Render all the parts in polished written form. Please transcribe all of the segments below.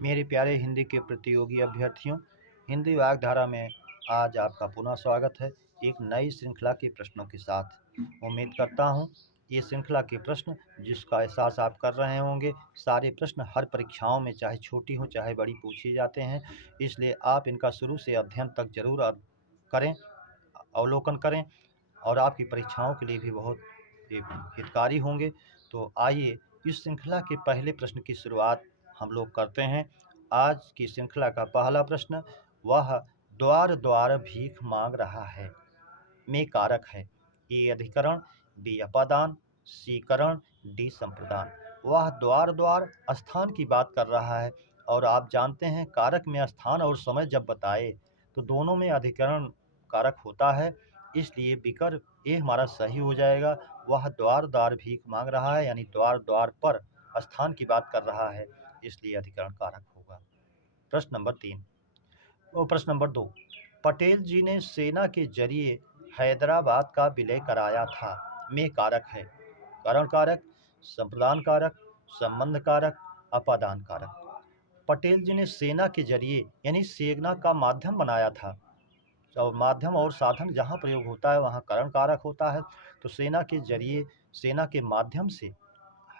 मेरे प्यारे हिंदी के प्रतियोगी अभ्यर्थियों, हिंदी वाग्धारा में आज आपका पुनः स्वागत है एक नई श्रृंखला के प्रश्नों के साथ। उम्मीद करता हूँ ये श्रृंखला के प्रश्न जिसका एहसास आप कर रहे होंगे, सारे प्रश्न हर परीक्षाओं में चाहे छोटी हो चाहे बड़ी पूछे जाते हैं, इसलिए आप इनका शुरू से अध्ययन तक जरूर करें, अवलोकन करें और आपकी परीक्षाओं के लिए भी बहुत हितकारी होंगे। तो आइए इस श्रृंखला के पहले प्रश्न की शुरुआत हम लोग करते हैं। आज की श्रृंखला का पहला प्रश्न, वह द्वार द्वार भीख मांग रहा है में कारक है। ए अधिकरण, बी अपादान, सी करण, डी संप्रदान। वह द्वार द्वार स्थान की बात कर रहा है और आप जानते हैं कारक में स्थान और समय जब बताए तो दोनों में अधिकरण कारक होता है, इसलिए विकल्प ए हमारा सही हो जाएगा। वह द्वार द्वार भीख मांग रहा है यानी द्वार द्वार पर स्थान की बात कर रहा है, इसलिए अधिकरण कारक होगा। प्रश्न नंबर 2, पटेल जी ने सेना के जरिए हैदराबाद का विलय कराया था में कारक है। करण कारक, संप्रदान कारक, संबंध कारक, अपादान कारक। पटेल जी ने सेना के जरिए यानी सेना का माध्यम बनाया था, और माध्यम और साधन जहाँ प्रयोग होता है वहाँ करण कारक होता है। तो सेना के जरिए, सेना के माध्यम से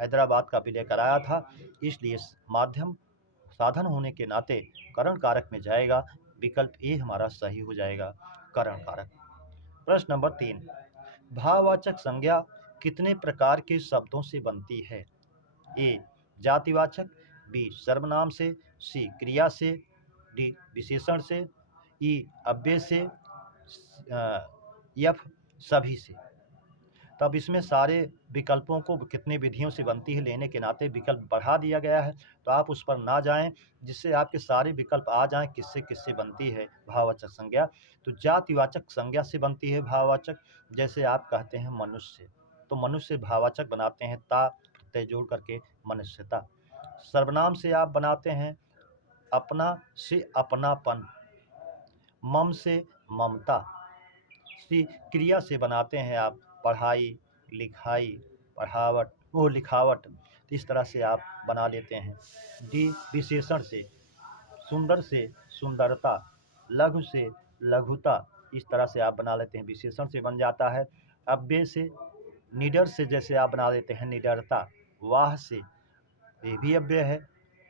हैदराबाद का विलय कराया था, इसलिए माध्यम साधन होने के नाते करण कारक में जाएगा। विकल्प ए हमारा सही हो जाएगा, करण कारक। प्रश्न नंबर 3, भाववाचक संज्ञा कितने प्रकार के शब्दों से बनती है। ए जातिवाचक, बी सर्वनाम से, सी क्रिया से, डी विशेषण से, ई अव्यय से, एफ सभी से। तब इसमें सारे विकल्पों को कितने विधियों से बनती है लेने के नाते विकल्प बढ़ा दिया गया है, तो आप उस पर ना जाएं, जिससे आपके सारे विकल्प आ जाएं किससे किससे बनती है भाववाचक संज्ञा। तो जातिवाचक संज्ञा से बनती है भाववाचक, जैसे आप कहते हैं मनुष्य, तो मनुष्य भाववाचक बनाते हैं ता प्रत्यय जोड़ करके मनुष्यता। सर्वनाम से आप बनाते हैं अपना से अपनापन, मम से ममता। क्रिया से बनाते हैं आप पढ़ाई, लिखाई, लिखावट, तो इस तरह से आप बना लेते हैं। डी विशेषण से सुंदरता, लघु से लघुता, इस तरह से आप बना लेते हैं, विशेषण से बन जाता है। अव्यय से, निडर से जैसे आप बना लेते हैं निडरता, वाह से, ये भी अव्यय है,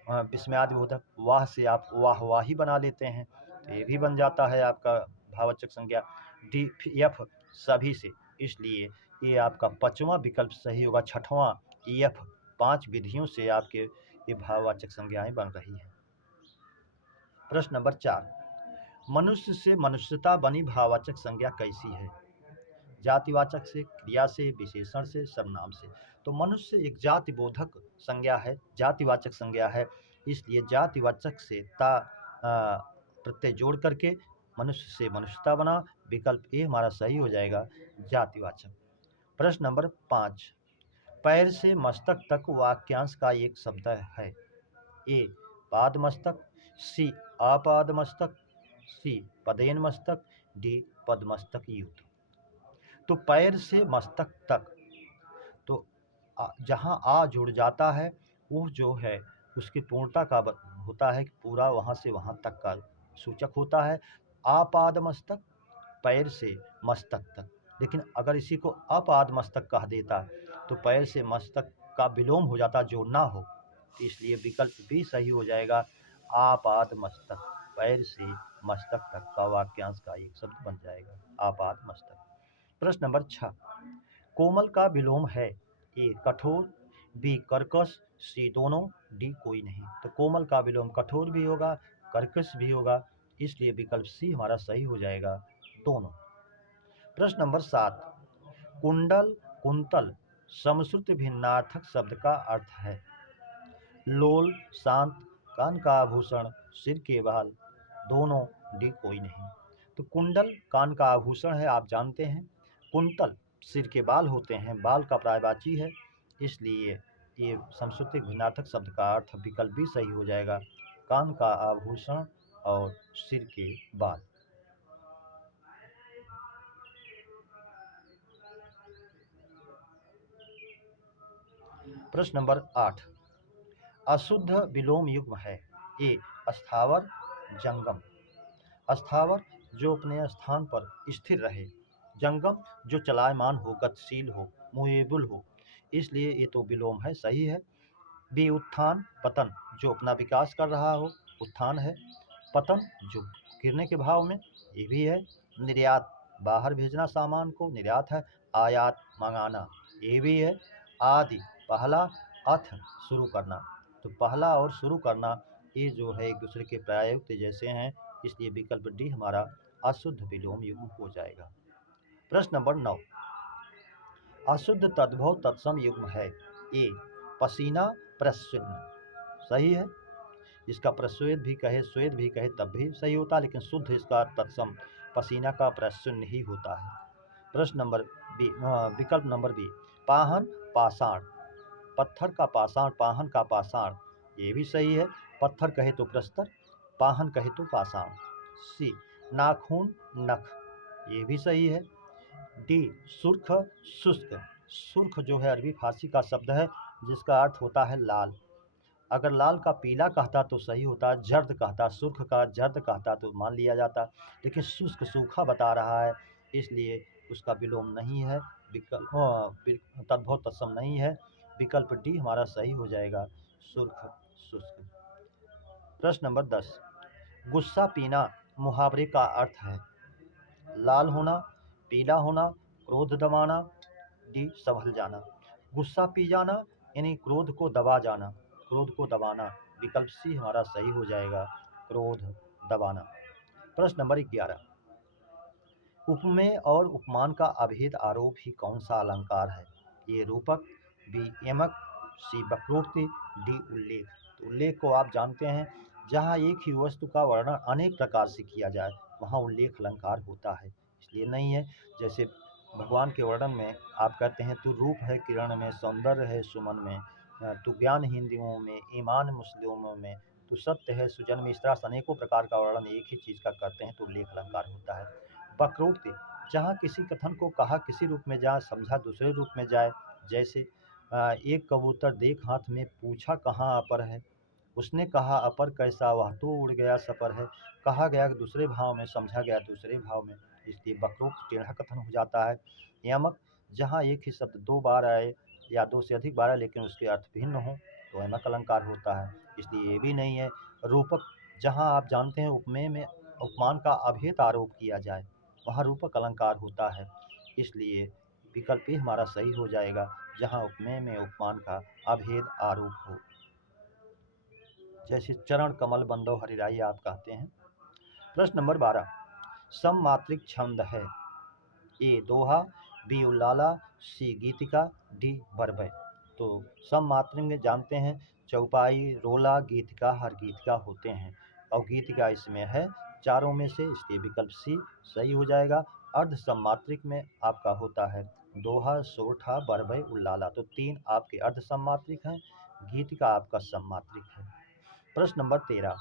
विस्मयादिबोधक, वाह से आप वाहवाही बना लेते हैं, तो ये भी बन जाता है आपका भाववाचक संज्ञा। डी एफ सभी से, इसलिए ये आपका पांचवा विकल्प सही होगा। छठवां एफ, 5 विधियों से आपके ये भाववाचक संज्ञाएं बन रही हैं। प्रश्न नंबर 4, मनुष्य से मनुष्यता बनी भाववाचक संज्ञा कैसी है। जातिवाचक से, क्रिया से, विशेषण से, सर्वनाम से। तो मनुष्य एक जाति बोधक संज्ञा है, जातिवाचक संज्ञा है, इसलिए जातिवाचक से ता प्रत्यय जोड़ करके मनुष्य से मनुष्यता बना। विकल्प ए हमारा सही हो जाएगा, जातिवाचक। प्रश्न नंबर 5, पैर से मस्तक तक वाक्यांश का एक शब्द है। ए पाद मस्तक, सी आपाद मस्तक, सी पदेन मस्तक, डी पदमस्तक युक्त। तो पैर से मस्तक तक, तो जहाँ आ जुड़ जाता है वो जो है उसकी पूर्णता का होता है कि पूरा वहाँ से वहाँ तक का सूचक होता है। आपाद मस्तक, पैर से मस्तक तक। लेकिन अगर इसी को अपाद मस्तक कह देता तो पैर से मस्तक का विलोम हो जाता, जो ना हो, इसलिए विकल्प भी सही हो जाएगा, आपाद मस्तक, पैर से मस्तक तक का वाक्यांश का एक शब्द बन जाएगा, आपाद मस्तक। प्रश्न नंबर 6, कोमल का विलोम है। ए कठोर, बी कर्कश, सी दोनों, डी कोई नहीं। तो कोमल का विलोम कठोर भी होगा, कर्कश भी होगा, इसलिए विकल्प सी हमारा सही हो जाएगा, दोनों। प्रश्न नंबर 7, कुंडल कुंतल समश्रुत भिन्नार्थक शब्द का अर्थ है। लोल शांत, कान का आभूषण, सिर के बाल, दोनों, डी कोई नहीं। तो कुंडल कान का आभूषण है, आप जानते हैं। कुंतल सिर के बाल होते हैं, बाल का पर्यायवाची है, इसलिए ये समश्रुतिक भिन्नार्थक शब्द का अर्थ विकल्प भी सही हो जाएगा, कान का आभूषण और सिर के बाल। प्रश्न नंबर 8, अशुद्ध विलोम युग्म है। ए स्थावर जंगम। स्थावर जो अपने स्थान पर स्थिर रहे, जंगम जो चलायमान हो, गतिशील हो, मूवेबल हो, इसलिए ये तो विलोम है, सही है। बी उत्थान पतन जो अपना विकास कर रहा हो, उत्थान है। पतन जो गिरने के भाव में, ये भी है। निर्यात बाहर भेजना सामान को, निर्यात है। आयात मंगाना, ये भी है। आदि पहला, अथ शुरू करना, तो पहला और शुरू करना ये जो है एक दूसरे के प्रायुक्त जैसे हैं, इसलिए विकल्प डी हमारा अशुद्ध विलोम युग्म हो जाएगा। प्रश्न नंबर 9, अशुद्ध तद्भव तत्सम युग्म है। ए पसीना प्रस्विन्न, सही है। इसका प्रस्वेद भी कहे, स्वेद भी कहे तब भी सही होता, लेकिन शुद्ध इसका तत्सम पसीना का प्रस्विन्न ही होता है। प्रश्न नंबर बी, विकल्प नंबर बी, पाहन पाषाण, पत्थर का पाषाण, पाहन का पाषाण, ये भी सही है। पत्थर कहे तो प्रस्तर, पाहन कहे तो पाषाण। सी नाखून नख, ये भी सही है। डी सुर्ख शुष्क, सुर्ख जो है अरबी फारसी का शब्द है जिसका अर्थ होता है लाल। अगर लाल का पीला कहता तो सही होता, जर्द कहता, सुर्ख का जर्द कहता तो मान लिया जाता, लेकिन शुष्क सूखा बता रहा है, इसलिए उसका विलोम नहीं है, विकल्प तद्भव तत्सम नहीं है। विकल्प डी हमारा सही हो जाएगा, सुर्ख शुष्क। प्रश्न नंबर 10, गुस्सा पीना मुहावरे का अर्थ है। लाल होना, पीला होना, क्रोध दबाना, डी संभल जाना। गुस्सा पी जाना यानी क्रोध को दबा जाना, क्रोध को दबाना, विकल्प सी हमारा सही हो जाएगा, क्रोध दबाना। प्रश्न नंबर 11, उपमेय और उपमान का अभेद आरोप ही कौन सा अलंकार है। ये रूपक, बी यमक, सी वक्रोक्ति, डी उल्लेख। तो उल्लेख को आप जानते हैं, जहाँ एक ही वस्तु का वर्णन अनेक प्रकार से किया जाए वहाँ उल्लेख अलंकार होता है, इसलिए नहीं है। जैसे भगवान के वर्णन में आप कहते हैं तू रूप है किरण में, सौंदर्य है सुमन में, तू ज्ञान हिंदियों में, ईमान मुस्लिमों में, तू सत्य है सुजन में, इस तरह से अनेकों प्रकार का वर्णन एक ही चीज़ का करते हैं तो उल्लेख अलंकार होता है। वक्रोक्ति, जहाँ किसी कथन को कहा किसी रूप में जाए, समझा दूसरे रूप में जाए। जैसे एक कबूतर देख हाथ में, पूछा कहाँ अपर है, उसने कहा अपर कैसा, वह तो उड़ गया सपर है। कहा गया दूसरे भाव में, समझा गया दूसरे भाव में, इसलिए वक्रोक्त टेढ़ा कथन हो जाता है। यमक, जहाँ एक ही शब्द दो बार आए या दो से अधिक बार आए लेकिन उसके अर्थ भिन्न हो तो यमक अलंकार होता है, इसलिए ये भी नहीं है। रूपक, जहाँ आप जानते हैं उपमेय में उपमान का अभेद आरोप किया जाए वहाँ रूपक अलंकार होता है, इसलिए विकल्प ही हमारा सही हो जाएगा, जहाँ उपमेय में उपमान का अभेद आरोप हो। जैसे चरण कमल बंदो हरिराई आप कहते हैं। प्रश्न नंबर 12, सममात्रिक छंद है। ए दोहा, बी उल्लाला, सी गीतिका, डी बरबय। तो सममात्रिक में जानते हैं चौपाई, रोला, गीतिका, हर गीतिका होते हैं और गीतिका इसमें है चारों में से, इसलिए विकल्प सी सही हो जाएगा। अर्ध सममात्रिक में आपका होता है दोहा, सोरठा, बरबय, उल्लाला, तो 3 आपके अर्ध सममात्रिक हैं, गीतिका आपका सममात्रिक है। प्रश्न नंबर 13,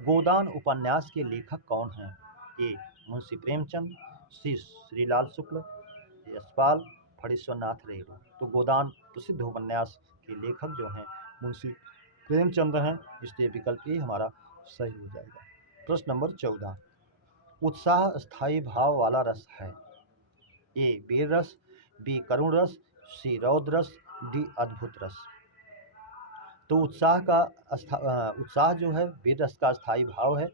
गोदान उपन्यास के लेखक कौन हैं। ए मुंशी प्रेमचंद, सी श्रीलाल शुक्ल, यशपाल, फणीश्वरनाथ रेणु। तो गोदान प्रसिद्ध उपन्यास के लेखक जो हैं मुंशी प्रेमचंद हैं, इसलिए विकल्प ए हमारा सही हो जाएगा। प्रश्न नंबर 14, उत्साह स्थायी भाव वाला रस है। ए वीर रस, बी करुण रस, सी रौद्र रस, डी अद्भुत रस। तो उत्साह जो है वीर रस का स्थायी भाव है,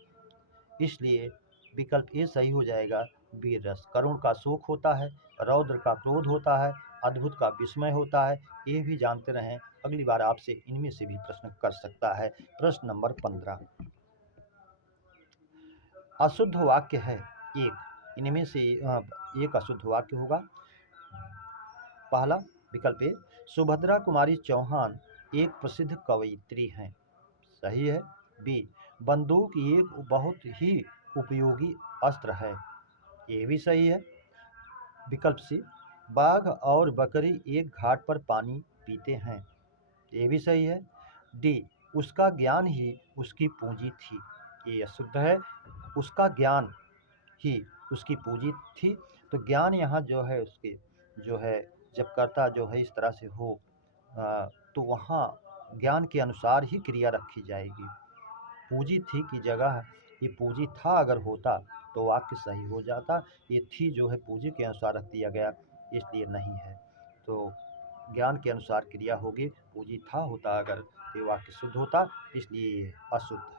इसलिए विकल्प ए सही हो जाएगा, वीर रस। करुण का शोक होता है, रौद्र का क्रोध होता है, अद्भुत का विस्मय होता है, ये भी जानते रहें, अगली बार आपसे इनमें से भी प्रश्न कर सकता है। प्रश्न नंबर 15, अशुद्ध वाक्य है एक, इनमें से एक अशुद्ध वाक्य होगा। पहला विकल्प ए, सुभद्रा कुमारी चौहान एक प्रसिद्ध कवयित्री हैं, सही है। बी बंदूक एक बहुत ही उपयोगी अस्त्र है, ये भी सही है। विकल्प सी बाघ और बकरी एक घाट पर पानी पीते हैं, ये भी सही है। डी उसका ज्ञान ही उसकी पूंजी थी, ये अशुद्ध है, उसका ज्ञान ही उसकी पूंजी थी। तो ज्ञान यहाँ जो है उसके जो है जब कर्ता जो है इस तरह से हो तो वहाँ ज्ञान के अनुसार ही क्रिया रखी जाएगी, पूजी थी की जगह ये पूजी था अगर होता तो वाक्य सही हो जाता। ये थी जो है पूजी के अनुसार रख दिया गया, इसलिए नहीं है। तो ज्ञान के अनुसार क्रिया होगी, पूजी था होता अगर तो ये वाक्य शुद्ध होता, इसलिए ये अशुद्ध है।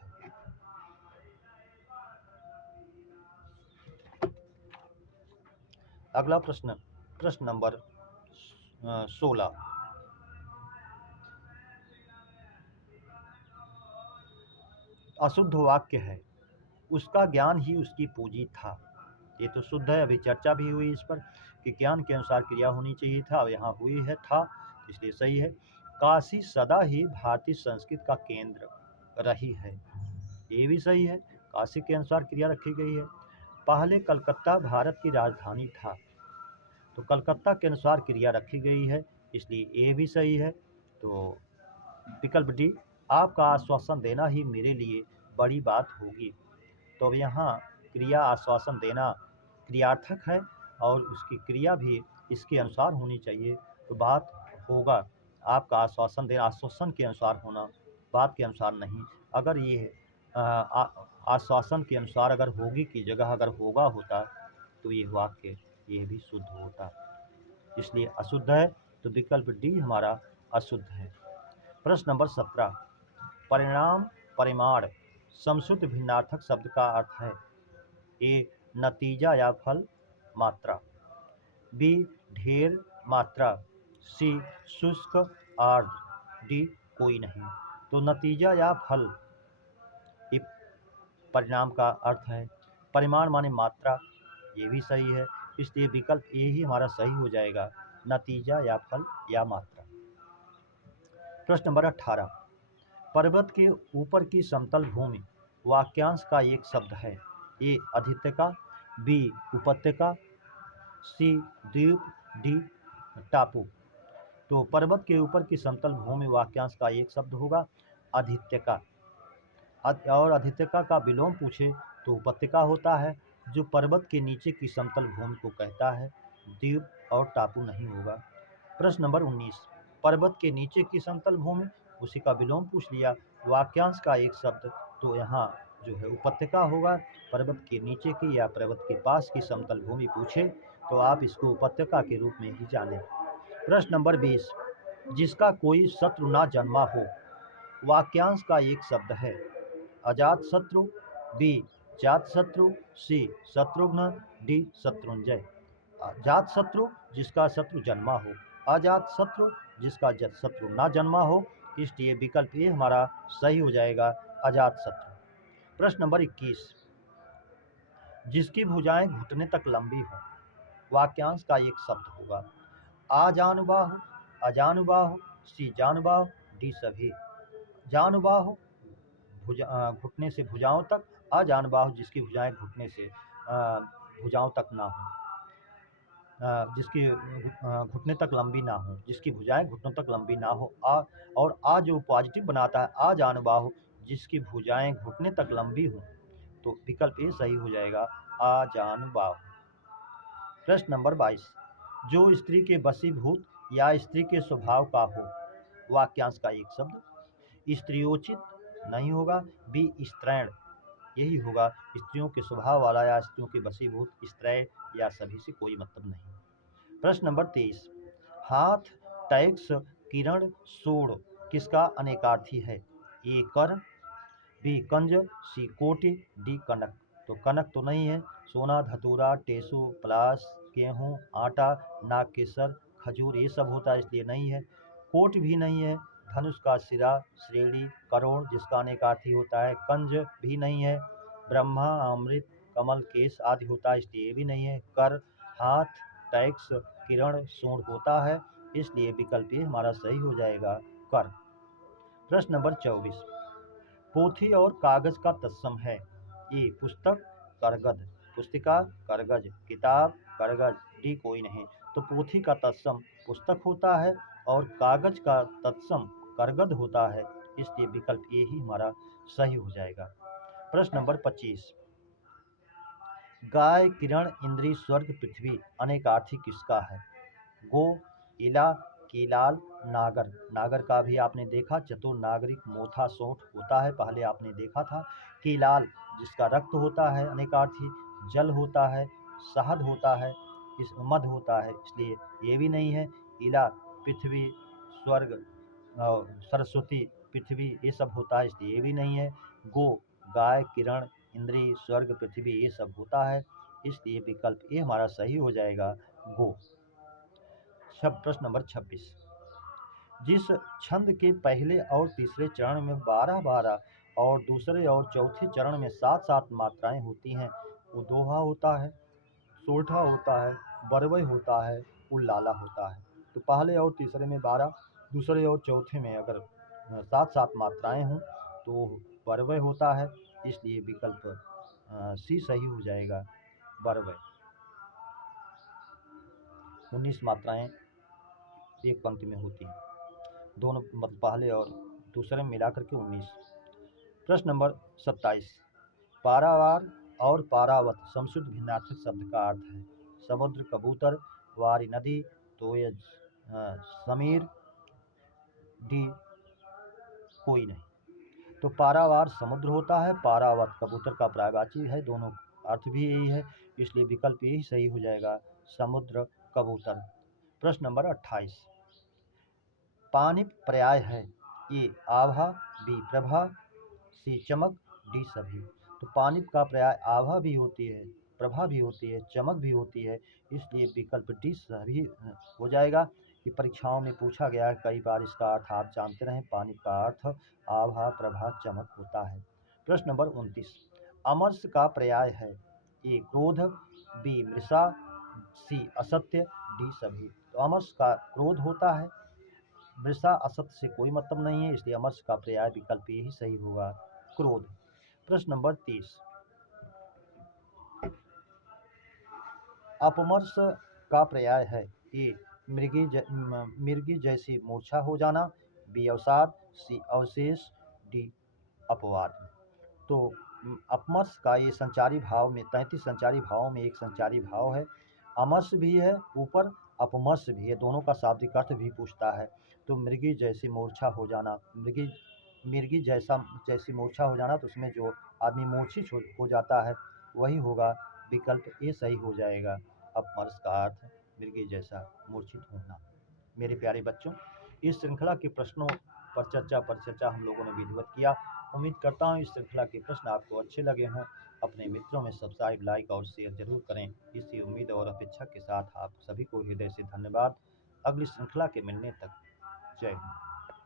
अगला प्रश्न, प्रश्न नंबर 16। अशुद्ध वाक्य है, उसका ज्ञान ही उसकी पूंजी था। ये तो शुद्ध है, अभी चर्चा भी हुई इस पर कि ज्ञान के अनुसार क्रिया होनी चाहिए था, अब यहाँ हुई है था, इसलिए सही है। काशी सदा ही भारतीय संस्कृत का केंद्र रही है, ये भी सही है, काशी के अनुसार क्रिया रखी गई है। पहले कलकत्ता भारत की राजधानी था, तो कलकत्ता के अनुसार क्रिया रखी गई है, इसलिए ये भी सही है। तो विकल्प डी, आपका आश्वासन देना ही मेरे लिए बड़ी बात होगी। तो अब यहाँ क्रिया आश्वासन देना क्रियार्थक है और उसकी क्रिया भी इसके अनुसार होनी चाहिए, तो बात होगा आपका आश्वासन देना, आश्वासन के अनुसार होना, बात के अनुसार नहीं। अगर ये आश्वासन के अनुसार अगर होगी की जगह अगर होगा होता तो ये वाक्य ये भी शुद्ध होता, इसलिए अशुद्ध है। तो विकल्प डी हमारा अशुद्ध है। प्रश्न नंबर 17। परिणाम परिमाण समश्रुत भिन्नार्थक शब्द का अर्थ है। ए नतीजा या फल मात्रा, बी ढेर मात्रा, सी शुष्क आर्द्र, डी कोई नहीं। तो नतीजा या फल ये परिणाम का अर्थ है, परिमाण माने मात्रा, ये भी सही है, इसलिए विकल्प ए ही हमारा सही हो जाएगा, नतीजा या फल या मात्रा। प्रश्न नंबर 18। पर्वत के ऊपर की समतल भूमि वाक्यांश का एक शब्द है। ए अधित्यका, बी उपत्यका, सी द्वीप, डी टापू। तो पर्वत के ऊपर की समतल भूमि वाक्यांश का एक शब्द होगा अधित्यका, और अधित्यका का विलोम पूछे तो उपत्यका होता है, जो पर्वत के नीचे की समतल भूमि को कहता है, द्वीप और टापू नहीं होगा। प्रश्न नंबर 19। पर्वत के नीचे की समतल भूमि, उसी का विलोम पूछ लिया, वाक्यांश का एक शब्द, तो यहाँ जो है उपत्यका होगा। पर्वत के नीचे की या पर्वत के पास की समतल भूमि पूछे तो आप इसको उपत्यका के रूप में ही जानें। प्रश्न नंबर 20। जिसका कोई शत्रु ना जन्मा हो, वाक्यांश का एक शब्द है। अजात शत्रु, बी जात शत्रु, सी शत्रुघ्न, डी शत्रुंजय। जात शत्रु जिसका शत्रु जन्मा हो, अजात शत्रु जिसका शत्रु ना जन्मा हो, इसलिए विकल्प ए हमारा सही हो जाएगा, अजात शत्रु। प्रश्न नंबर 21। जिसकी भुजाएं घुटने तक लंबी हो, वाक्यांश का एक शब्द होगा। आजानुबाहु, अजानुबाहु, सी जानुबाहु, डी सभी। जानुबाहु घुटने से भुजाओं तक, अजानुबाहु जिसकी भुजाएं घुटने से भुजाओं तक ना हो, जिसकी घुटने तक लंबी ना हो, जिसकी भुजाएं घुटनों तक लंबी ना हो। और आ जो पॉजिटिव बनाता है, आजानुबाहु जिसकी भुजाएं घुटने तक लंबी हो, तो विकल्प ए सही हो जाएगा, आजानुबाहु। प्रश्न नंबर 22। जो स्त्री के वशीभूत या स्त्री के स्वभाव का हो, वाक्यांश का एक शब्द। स्त्रियोचित नहीं होगा, बी स्त्रैण यही होगा, स्त्रियों के स्वभाव वाला या स्त्रियों के वशीभूत, स्त्रैण या सभी से कोई मतलब नहीं। प्रश्न नंबर 23। हाथ, टैक्स, किरण, सोड़ किसका अनेकार्थी है। ए कर, बी कंज, सी कोटि, डी कनक। तो कनक तो नहीं है, सोना, धतूरा, टेसू, पलाश, गेहूँ, आटा, नाग केसर, खजूर ये सब होता है, इसलिए नहीं है। कोट भी नहीं है, धनुष का सिरा, श्रेणी, करोड़ जिसका अनेकार्थी होता है, कंज भी नहीं है, ब्रह्मा, अमृत, कमल, केश आदि होता है, इसलिए ये भी नहीं है। कर, हाथ, टैक्स, किरण, सूंड होता है, इसलिए विकल्प ये हमारा सही हो जाएगा, कर। प्रश्न नंबर 24। पोथी और कागज का तत्सम है। ए पुस्तक, करगद, पुस्तिका, करगज, किताब, करगज, डी कोई नहीं। तो पोथी का तत्सम पुस्तक होता है और कागज का तत्सम करगद होता है, इसलिए विकल्प ए ही हमारा सही हो जाएगा। प्रश्न नंबर 25। गाय, किरण, इंद्री, स्वर्ग, पृथ्वी अनेकार्थी किसका है। गो, इला, कीलाल नागर, नागर का भी आपने देखा चतुर नागरिक मोथा सोंठ होता है, पहले आपने देखा था। कीलाल जिसका रक्त होता है अनेकार्थी, जल होता है, शहद होता है, इस मध होता है, इसलिए ये भी नहीं है। इला पृथ्वी, स्वर्ग और सरस्वती, पृथ्वी ये सब होता है, इसलिए ये भी नहीं है। गो गाय, किरण, इंद्री, स्वर्ग, पृथ्वी ये सब होता है, इसलिए विकल्प ए हमारा सही हो जाएगा, गो। प्रश्न नंबर 26, जिस छंद के पहले और तीसरे चरण में 12-12 और दूसरे और चौथे चरण में 7-7 मात्राएं होती हैं, वो दोहा होता है, सोरठा होता है, बरवय होता है, उल्लाला होता है। तो पहले और तीसरे में 12, दूसरे और चौथे में अगर 7-7 मात्राएं हों तो बरवय होता है, इसलिए विकल्प सी सही हो जाएगा, बरवय। 19 मात्राएं एक पंक्ति में होती हैं, दोनों मतलब पहले और दूसरे में मिलाकर के 19। प्रश्न नंबर 27, पारावार और पारावत समशुद्ध भिन्नार्थक शब्द का अर्थ है। समुद्र, कबूतर, वारी नदी, तोय समीर, डी कोई नहीं। तो पारावार समुद्र होता है, पारावत कबूतर का पर्यायवाची है, दोनों अर्थ भी यही है, इसलिए विकल्प यही सही हो जाएगा, समुद्र, कबूतर। प्रश्न नंबर 28, पानी पर्याय है, ए आभा, बी प्रभा, सी चमक, डी सभी। तो पानी का पर्याय आभा भी होती है, प्रभा भी होती है, चमक भी होती है, इसलिए विकल्प डी सभी हो जाएगा। ये परीक्षाओं में पूछा गया है कई बार, इसका अर्थ आप जानते रहें, पानी का अर्थ आभा, प्रभा, चमक होता है। प्रश्न नंबर 29, अमरस का पर्याय है, ए क्रोध, बी मृषा, सी असत्य, डी सभी। तो अमरस का क्रोध होता है, मृषा असत्य से कोई मतलब नहीं है, इसलिए अमरस का पर्याय विकल्प यही सही होगा, क्रोध। प्रश्न नंबर 30, अपमर्श का पर्याय है, ए मिर्गी जैसी मूर्छा हो जाना, बी अवसाद, सी अवशेष, डी अपवाद। तो अपमर्श का ये संचारी भाव में 33 संचारी भावों में एक संचारी भाव है, अमर्ष भी है ऊपर, अपमर्श भी है, दोनों का शाब्दिक अर्थ भी पूछता है। तो मृगी जैसी मूर्छा हो जाना, मिर्गी जैसी मूर्छा हो जाना, तो उसमें जो आदमी मूर्छित हो जाता है वही होगा, विकल्प ए सही हो जाएगा, अपमर्श का अर्थ मृगी जैसा मूर्छित होना। मेरे प्यारे बच्चों, इस श्रृंखला के प्रश्नों पर चर्चा हम लोगों ने विधिवत किया। उम्मीद करता हूँ इस श्रृंखला के प्रश्न आपको अच्छे लगे हों। अपने मित्रों में सब्सक्राइब, लाइक और शेयर जरूर करें। इसी उम्मीद और अपेक्षा के साथ आप सभी को हृदय से धन्यवाद। अगली श्रृंखला के मिलने तक जय हिंद।